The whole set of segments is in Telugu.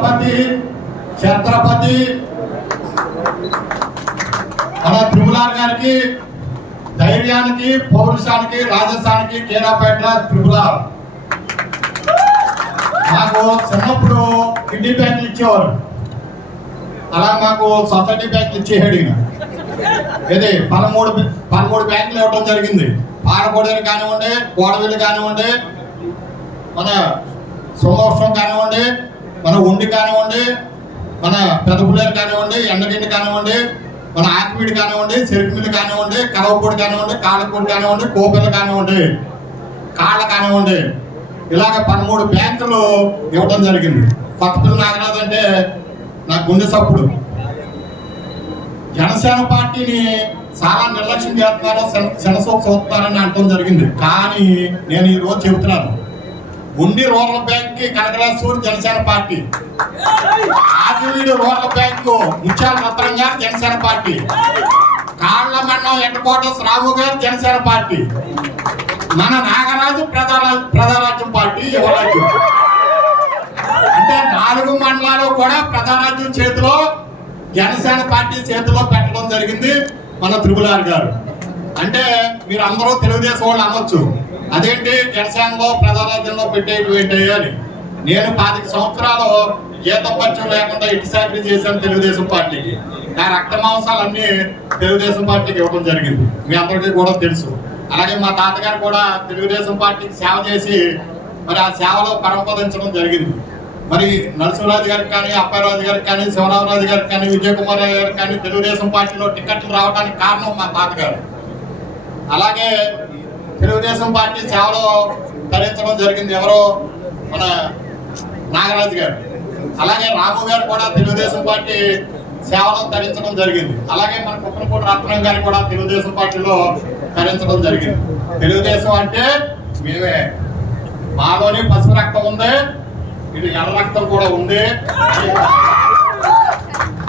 ఛత్రపతి ఛత్రపతి. మన త్రిపులార్ గారికి ధైర్యానికి పౌరుషానికి రాజస్థానికి కేరాపేట త్రిపులార్. మాకు చిన్నప్పుడు కిడ్నీ బ్యాంకులు ఇచ్చేవారు. అలా మాకు సొసైటీ బ్యాంకులు ఇచ్చేసాడు ఈయన. ఇది పదమూడు పదమూడు బ్యాంకులు ఇవ్వడం జరిగింది. పారకొడేరు కానివ్వండి కోడవీలు కానివ్వండి మన సోమోత్సవం కానివ్వండి మన ఉండి కానివ్వండి మన పెదపులేరు కానివ్వండి ఎండగిండి కానివ్వండి మన ఆకివీడి కానివ్వండి చెరుకుమిల్లి కానివ్వండి కలవపూడి కానివ్వండి కాళ్ళపూడి కానివ్వండి కోపిల్లు కానివ్వండి కాళ్ళ కానివ్వండి. ఇలాగ పదమూడు బ్యాంకులు ఇవ్వడం జరిగింది. కొత్తపల్లి నాగరాజు అంటే నా గుండె సప్పుడు జనసేన పార్టీని చాలా నిర్లక్ష్యం చేస్తున్నారో శనసోపు చూస్తున్నారని అనటం జరిగింది. కానీ నేను ఈరోజు చెబుతున్నాను. ఉండి రూరల్ బ్యాంక్కి Janasena party. Adiveedu rural bank Mutyala Ratnam garu Janasena party. కాళ్ళ మండలం హెడ్ రావు గారు జనసేన పార్టీ. మన నాగరాజు ప్రధాన ప్రధారాజ్యం పార్టీ యువరాజ్యం. అంటే నాలుగు మండలాలు కూడా ప్రధారాజ్యం చేతిలో జనసేన పార్టీ చేతిలో పెట్టడం జరిగింది మన త్రిపులార్ గారు. అంటే మీరు అందరూ తెలుగుదేశం వాళ్ళు అనొచ్చు. అదేంటి జనసేనలో ప్రజారాజ్యంలో పెట్టేవి ఏంటి అని. నేను పాతిక సంవత్సరాలు జీతం పచ్చం లేకుండా ఇటు సాకరీ చేశాను తెలుగుదేశం పార్టీకి. నా రక్త మాంసాలన్నీ తెలుగుదేశం పార్టీకి ఇవ్వడం జరిగింది. మీ అందరికీ కూడా తెలుసు. అలాగే మా తాతగారు కూడా తెలుగుదేశం పార్టీకి సేవ చేసి మరి ఆ సేవలో పరమపదించడం జరిగింది. మరి నరసింహరాజు గారికి కానీ అప్పారాజు గారికి కానీ శివరామరాజు గారికి కానీ విజయకుమార్ గారికి కానీ తెలుగుదేశం పార్టీలో టికెట్లు రావడానికి కారణం మా తాతగారు. అలాగే తెలుగుదేశం పార్టీ సేవలో తరించడం జరిగింది ఎవరో మన నాగరాజు గారు. అలాగే రాము గారు కూడా తెలుగుదేశం పార్టీ సేవలో తరించడం జరిగింది. అలాగే మన కుప్పనపూడి రత్నం గారు కూడా తెలుగుదేశం పార్టీలో తరించడం జరిగింది. తెలుగుదేశం అంటే మేమే. మాలోని పసుపు రక్తం ఉంది ఇది ఎర్ర రక్తం కూడా ఉంది.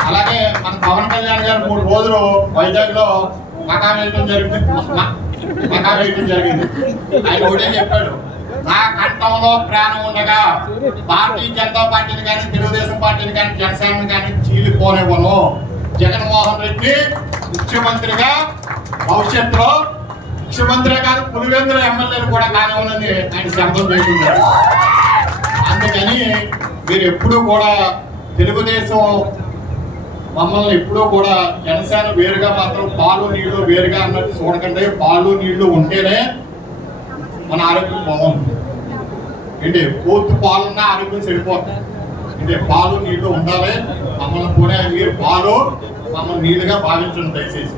అలాగే మన పవన్ కళ్యాణ్ గారు మూడు రోజులు వైజాగ్లో మకా వేయడం జరిగింది. మకా వేయడం జరిగింది. ఆయన ఒకటే చెప్పాడు నా కంఠంలో ప్రాణం ఉండగా భారతీయ జనతా పార్టీని కానీ తెలుగుదేశం పార్టీని కానీ జనసేనని కానీ చీలిపోనివ్వను. జగన్మోహన్ రెడ్డి ముఖ్యమంత్రిగా భవిష్యత్తులో ముఖ్యమంత్రి గారు పులివేంద్ర ఎమ్మెల్యేలు కూడా కానివ్వనని ఆయన శబ్దం చేస్తున్నారు. అందుకని మీరు ఎప్పుడూ కూడా తెలుగుదేశం మమ్మల్ని ఎప్పుడూ కూడా జనసేన వేరుగా మాత్రం పాలు నీళ్ళు వేరుగా అన్నట్టు చూడకండి. పాలు నీళ్ళు ఉంటేనే మన ఆరోగ్యం బాగుంటుంది. ఏంటి? పూర్తి పాలున్నా ఆరోగ్యం చెడిపోతుంది అంటే పాలు నీళ్ళు ఉండాలి. మమ్మల్ని కూడా మీరు పాలు మమ్మల్ని నీళ్ళుగా భావించండి దయచేసి.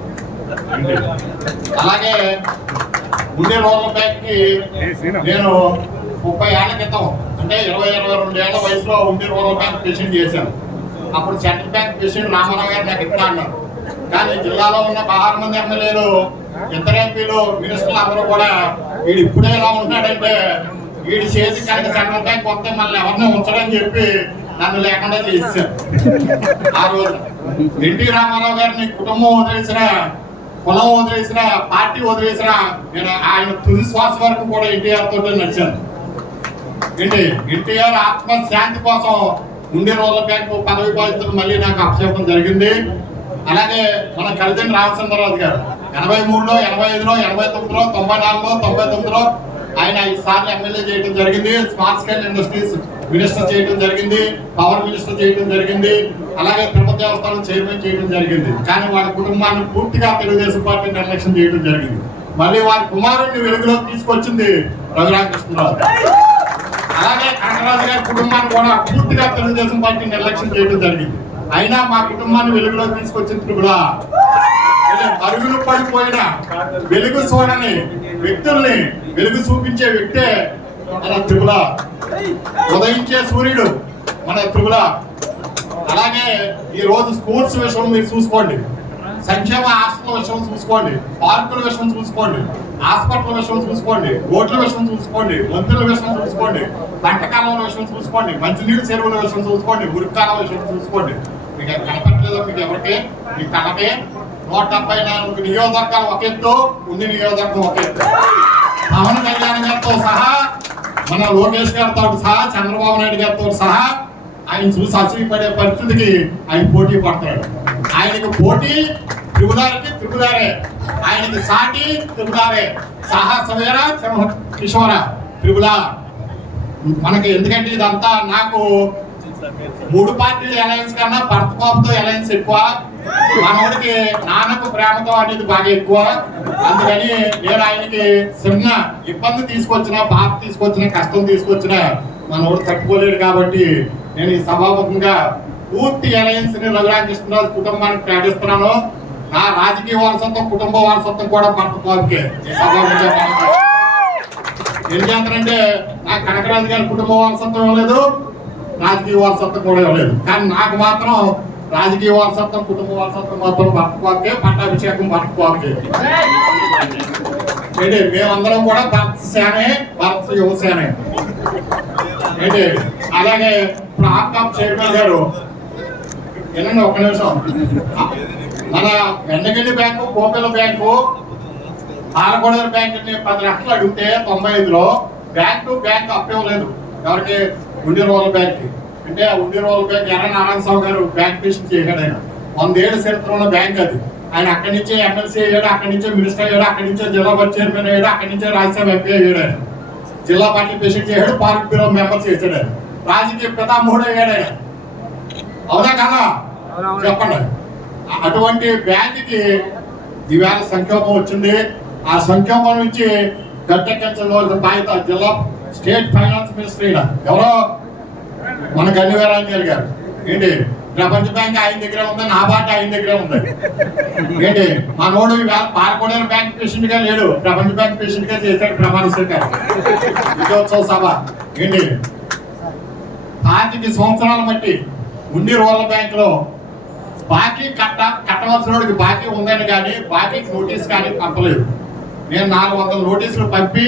అంటే అలాగే ఉండే రోజుల బ్యాంక్కి నేను ముప్పై ఏళ్ళ క్రితం అంటే ఇరవై ఇరవై రెండు ఏళ్ళ వయసులో ఉండి రూరల్ బ్యాంక్ ప్రెసిడెంట్ చేశాను. అప్పుడు సెంట్రల్ బ్యాంక్ ప్రెసిడెంట్ రామారావు గారు నాకు ఇస్తా అన్నారు. కానీ జిల్లాలో ఉన్న పదహారు మంది ఎమ్మెల్యేలు ఇద్దరు ఎంపీలు మినిస్టర్లు అందరూ కూడా వీడు ఇప్పుడే ఎలా ఉంటున్నాడంటే వీడి చేతి కనుక సెంట్రల్ బ్యాంక్ వస్తే మళ్ళీ ఎవరిని ఉంచడని చెప్పి నన్ను లేకుండా చేశారు. ఆ రోజు ఎన్టీ రామారావు గారిని కుటుంబం వదిలేసిన కులం వదిలేసిన పార్టీ వదిలేసిన నేను ఆయన తుది శ్వాస వరకు కూడా ఎన్టీఆర్ తోటే నడిచాను. ఏంటి? ఎన్టీఆర్ ఆత్మ శాంతి కోసం ఉండే రోజుల బ్యాంకు పదవి బాధితులు మళ్ళీ నాకు అప్పచెప్పడం జరిగింది. అలాగే మన కలిదిన రామచంద్రరాజు గారు ఎనభై మూడులో ఎనభై ఐదులో ఎనభై తొమ్మిదిలో తొంభై నాలుగులో తొంభై తొమ్మిదిలో ఆయన ఐదు సార్లు ఎమ్మెల్యే చేయడం జరిగింది. స్మార్ట్ స్కేల్ ఇండస్ట్రీస్ మినిస్టర్ చేయడం జరిగింది పవర్ మినిస్టర్ చేయడం జరిగింది అలాగే తిరుపతి దేవస్థానం చైర్మన్ చేయడం జరిగింది. కానీ వారి కుటుంబాన్ని పూర్తిగా తెలుగుదేశం పార్టీ నిర్లక్ష్యం చేయడం జరిగింది. మళ్ళీ వారి కుమారుడిని వెలుగులోకి తీసుకొచ్చింది రఘురామకృష్ణరావు. అలాగే కనకరాజు గారి కుటుంబాన్ని కూడా పూర్తిగా తెలుగుదేశం పార్టీ నిర్లక్ష్యం చేయడం జరిగింది. అయినా మా కుటుంబాన్ని వెలుగులో తీసుకొచ్చిన కూడా అరుగులు పడిపోయిన వెలుగు చూడని వ్యక్తుల్ని వెలుగు చూపించే వ్యక్తే మన త్రిపుల. ఉదయించే సూర్యుడు మన త్రిపుల. అలాగే ఈ రోజు స్కూల్స్ విషయం మీరు చూసుకోండి. సంక్షేమ ఆస్తుల విషయం చూసుకోండి. పార్కుల విషయం చూసుకోండి. హాస్పిటల్ విషయం చూసుకోండి. రోడ్ల విషయం చూసుకోండి. మందుల విషయం చూసుకోండి. పంటకాలం విషయం చూసుకోండి. మంచినీళ్ళ చెరువుల విషయం చూసుకోండి. మురికాలం విషయం చూసుకోండి. మీకు అది కనపట్లేదో మీకు ఎవరికి? మీ కనపే నూట డెబ్బై నాలుగు నియోజకవర్గాలు ఒక ఎత్తు ఉంది నియోజకవర్గం ఒక ఎత్తు. పవన్ కళ్యాణ్ గారితో సహా మన లోకేష్ గారితో సహా చంద్రబాబు నాయుడు గారితో సహా ఆయన చూసి అసూయపడే పరిస్థితికి ఆయన పోటీ పడతాడు. ఆయనకు పోటీ త్రిపుదారికి త్రిపుదారే. ఆయనకి సాటి త్రిపుదారే. సాహసవేర సింహ కిషోర త్రిపుదా. మనకి ఎందుకంటే ఇదంతా నాకు మూడు పార్టీల అలయన్స్ కన్నా భర్త కోపంతో అలయన్స్ ఎక్కువ. మనోడికి నాన్నకు ప్రేమతో అనేది బాగా ఎక్కువ. అందుకని నేను ఆయనకి చిన్న ఇబ్బంది తీసుకొచ్చిన బాధ తీసుకొచ్చిన కష్టం తీసుకొచ్చిన మనోడు తట్టుకోలేడు కాబట్టి నేను ఈ సభాముఖంగా పూర్తి అలయన్స్ని రఘురామకృష్ణరాజు కుటుంబానికి ప్రకటిస్తున్నాను నా రాజకీయ వారసత్వం కుటుంబ వారసత్వం కూడా భర్త కోపకే ఏం చేస్తారంటే నాకు కనకరాజు గారి కుటుంబ వారసత్వం ఇవ్వలేదు రాజకీయ వారసత్వం కూడా ఇవ్వలేదు. కానీ నాకు మాత్రం రాజకీయ వారసత్వం కుటుంబ వారసత్వం మాత్రం భర్తకోకే పట్టాభిషేకం భర్తకోకే ఏంటి మేమందరం కూడా భర్త సేనే భర్త యువసేనే ఏంటి అలాగే ఇప్పుడు ఆప్కాప్ చైర్మన్ గారు వినండి ఒక నిమిషం. మన Vennagandi bank Kopela bank Alagodala bank పది లక్షలు అడిగితే తొంభై ఐదులో బ్యాంక్ టు బ్యాంక్ అప్పివ్వలేదు ఎవరికి? ఉండి రోజుల బ్యాంక్ అంటే ఆ ఉండి రోజుల బ్యాంక్ ఎర్ర నారాయణ స్వామి గారు బ్యాంక్ పిషన్ చేశాడు ఆయన. వందేళ్ళ చరిత్ర ఉన్న బ్యాంక్ అది. ఆయన అక్కడి నుంచే ఎమ్మెల్సీ అయ్యాడు అక్కడి నుంచే మినిస్టర్ అయ్యాడు అక్కడి నుంచే జిల్లా పరిషత్ చైర్మన్ అయ్యాడు అక్కడి నుంచే రాజ్యసభ ఎంపీ అయ్యాడు ఆయన. జిల్లా పార్టీ ప్రెసిడెంట్ చేశాడు పార్టీ బ్యూరో మెంబర్ చేశాడు ఆయన. రాజకీయ పితామహుడు అయ్యాడు ఆయన. అవునా కదా? చెప్పండి. అటువంటి బ్యాంకుకి దివ్యాల సంక్షోభం వచ్చింది. ఆ సంక్షోభం నుంచి గట్టెక్కించవలసిన బాధ్యత జిల్లా స్టేట్ ఫైనాన్స్ మినిస్టర్ ఈయన. ఎవరో? మన గన్నివీరాంజలి గారు ఏంటి? ప్రపంచ బ్యాంక్ ఆయన దగ్గరే ఉంది నా బాట ఆయన దగ్గరే ఉంది. ఏంటి? మా నోడు ఈవేళ పాలకొండ బ్యాంక్ పేషెంట్గా లేడు. ప్రపంచ బ్యాంక్ పేషెంట్గా చేశాడు ప్రమాణ స్వీకారం. విజయోత్సవ సభ. ఏంటి? పాతిక సంవత్సరాలు బట్టి ఉండి రోడ్ల బ్యాంక్లో బాకీ కట్ట కట్టవలసిన వాడికి బాకీ ఉందని కానీ బాకీ నోటీస్ కానీ పంపలేదు. నేను నాలుగు వందల నోటీసులు పంపి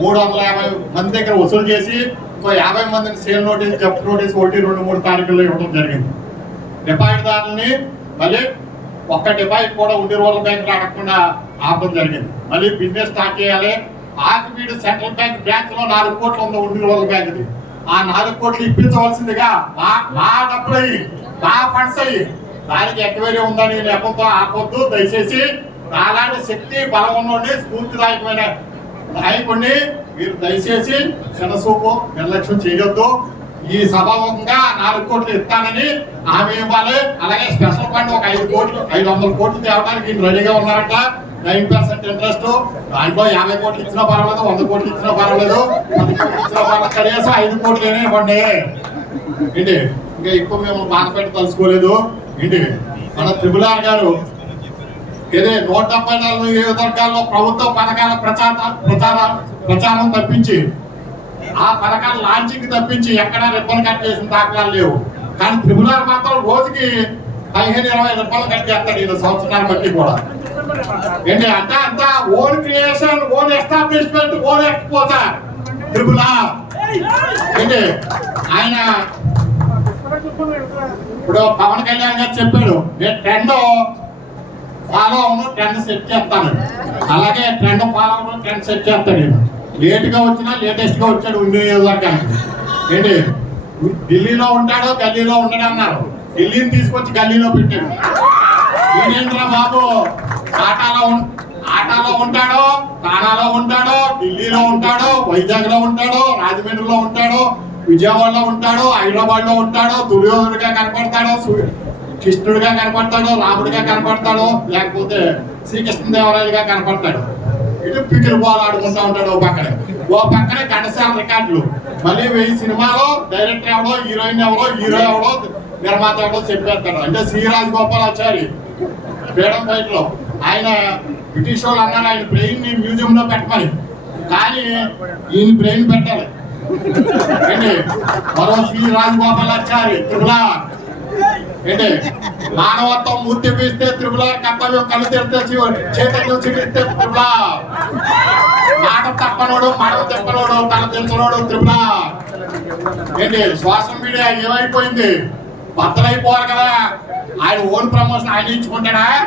మూడు వందల యాభై మంది దగ్గర వసూలు చేసి ఇంకో యాభై మందిని సేల్ నోటీస్ జప్తు నోటీస్ ఒకటి రెండు మూడు తారీఖుల్లో ఇవ్వడం జరిగింది. డిపాజిట్దారులని మళ్ళీ ఒక్క డిపాజిట్ కూడా ఉండి రోజుల బ్యాంక్ రాకుండా ఆపడం జరిగింది. మళ్ళీ బిజినెస్ స్టార్ట్ చేయాలి. ఆకివీడు సెంట్రల్ బ్యాంక్ బ్యాంక్లో నాలుగు కోట్లు ఉంది ఉండి రోజుల బ్యాంక్ ఆ నాలుగు కోట్లు ఇప్పించవలసిందిగా మా డబ్బులు అయ్యి మా ఫండ్స్ అయ్యి దానికి ఎక్వైరీ ఉందని నెపంతో ఆపొద్దు. దయచేసి నాలాంటి శక్తి బలం ఉన్నోడిని స్ఫూర్తిదాయకమైన నాయకుడిని మీరు దయచేసి చిన్నసూపు నిర్లక్ష్యం చేయొద్దు. ఈ సభాముఖంగా నాలుగు కోట్లు ఇస్తానని హామీ ఇవ్వాలి. అలాగే స్పెషల్ ఫండ్ ఒక ఐదు కోట్లు ఐదు వందల కోట్లు తేవడానికి రెడీగా ఉన్నారట. Nine percent interest. దాంట్లో యాభై కోట్లు ఇచ్చినా పర్వాలేదు వంద కోట్లు ఇచ్చినా పర్వాలేదు పది కోట్లు ఇచ్చినా పర్వాలేదు. కనీసం ఐదు కోట్లు ఇవ్వండి. ఏంటి? ఇంకా ఎక్కువ మేము బాధ పెట్టి తలుసుకోలేదు ఏంటి మన త్రిపులార్ గారు. ఏదే నూట డెబ్బై నాలుగు నియోజకవర్గాల్లో ప్రభుత్వ పథకాల ప్రచార ప్రచార ప్రచారం తప్పించి ఆ పథకాల లాంచింగ్ తప్పించి ఎక్కడ రిబ్బన్ కట్ చేసిన దాఖలాలు లేవు. కానీ త్రిపులార్ మాత్రం రోజుకి పదిహేను ఇరవై రిబ్బన్ కట్ చేస్తాడు ఈయన సంవత్సరాలు బట్టి కూడా. ఏంటి? అంటే అంతా own creation own establishment own exposure. Triple R ఏంటి? ఆయన ఇప్పుడు పవన్ కళ్యాణ్ గారు చెప్పాడు నేను ట్రెండ్ ఫాలో అవును ట్రెండ్ సెట్ చేస్తాను. అలాగే ట్రెండ్ ఫాలో అవును ట్రెండ్ సెట్ చేస్తాడు. లేట్గా లేట్గా వచ్చినా లేటెస్ట్గా వచ్చాడు ఉండి నియోజకవర్గానికి. ఏంటి? ఢిల్లీలో ఉంటాడు గల్లీలో ఉండడు అన్నారు. ఢిల్లీని తీసుకొచ్చి గల్లీలో పెట్టాడు. వీరేంద్ర బాబు ఆటాలో ఆటాలో ఉంటాడో తానాలో ఉంటాడో ఢిల్లీలో ఉంటాడో వైజాగ్లో ఉంటాడో రాజమండ్రిలో ఉంటాడో విజయవాడలో ఉంటాడో హైదరాబాద్లో ఉంటాడో దుర్యోధనుడిగా కనపడతాడో కృష్ణుడిగా కనపడతాడో రాముడిగా కనపడతాడో లేకపోతే శ్రీకృష్ణదేవరాయలుగా కనపడతాడు. ఇటు పికిల్ బాల్ ఆడుకుంటా ఉంటాడు ఓ పక్కన. ఓ పక్కన ఘంటసాల రికార్డులు. మళ్ళీ వెయ్యి సినిమాలో డైరెక్టర్ ఎవడో హీరోయిన్ ఎవడో హీరో ఎవడో నిర్మాత ఎవడో చెప్పేస్తాడు. అంటే శ్రీరాజ్ గోపాలాచారి ఫ్రీడమ్ ఫైట్లో ఆయన బ్రిటిష్ వాళ్ళు అన్నారు ఆయన బ్రెయిన్ని మ్యూజియం లో పెట్టమని. కానీ ఈయన బ్రెయిన్ పెట్టాలి. ఏంటి? మరో శ్రీ రాజగోపాలాచారి త్రిపుల. ఏంటి? మానవత్వం మూర్తి పీస్తే త్రిపుల కర్తవ్యం కళ్ళు తెరిస్తే శివ- చేతలు చికిత్సే త్రిపుల. మాట తప్పనోడు మాట తెప్పనోడు తన తెలుసునోడు త్రిపుల. ఏంటి? సోషల్ మీడియా ఏమైపోయింది? బద్దలైపోవాలి కదా. ఆయన ఓన్ ప్రమోషన్ ఆయన ఇచ్చుకుంటాడా?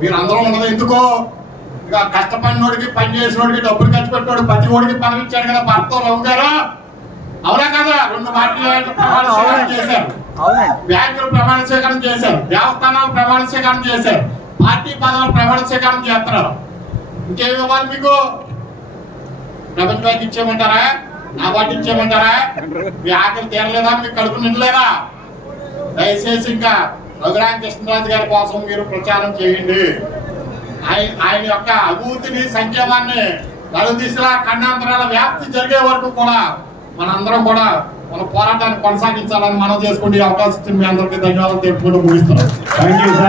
మీరు అందరూ ఉన్నది ఎందుకో? ఇక కష్టపడినోడికి పని చేసినోడికి డబ్బులు ఖర్చు పెట్టినోడు ప్రతి ఓడికి పని ఇచ్చాడు కదా భర్త రావు గారు అవునా కదా? రెండు పార్టీలు ప్రమాణ స్వీకారం చేశారు. బ్యాంకులు ప్రమాణ స్వీకారం చేశారు. దేవస్థానాలు ప్రమాణ స్వీకారం చేశారు. పార్టీ పదవులు ప్రమాణ స్వీకారం చేస్తున్నారు. ఇంకేమి ఇవ్వాలి మీకు? ప్రపంచ బ్యాంక్ ఇచ్చేయమంటారా? నా పార్టీ ఇచ్చేయమంటారా? మీ ఆకలి తీరలేదా? మీ కడుపు నిండలేదా? దయచేసి ఇంకా రఘురామ కృష్ణరాజు గారి కోసం మీరు ప్రచారం చేయండి. ఆయన ఆయన యొక్క అభివృద్ధిని సంక్షేమాన్ని నలుదిశలా ఖండాంతరాల వ్యాప్తి జరిగే వరకు కూడా మనందరం కూడా మన పోరాటాన్ని కొనసాగించాలని మనం చేసుకుంటే అవకాశం మీ అందరికీ ధన్యవాదాలు తెలుపుకుంటూ ముగిస్తున్నాం.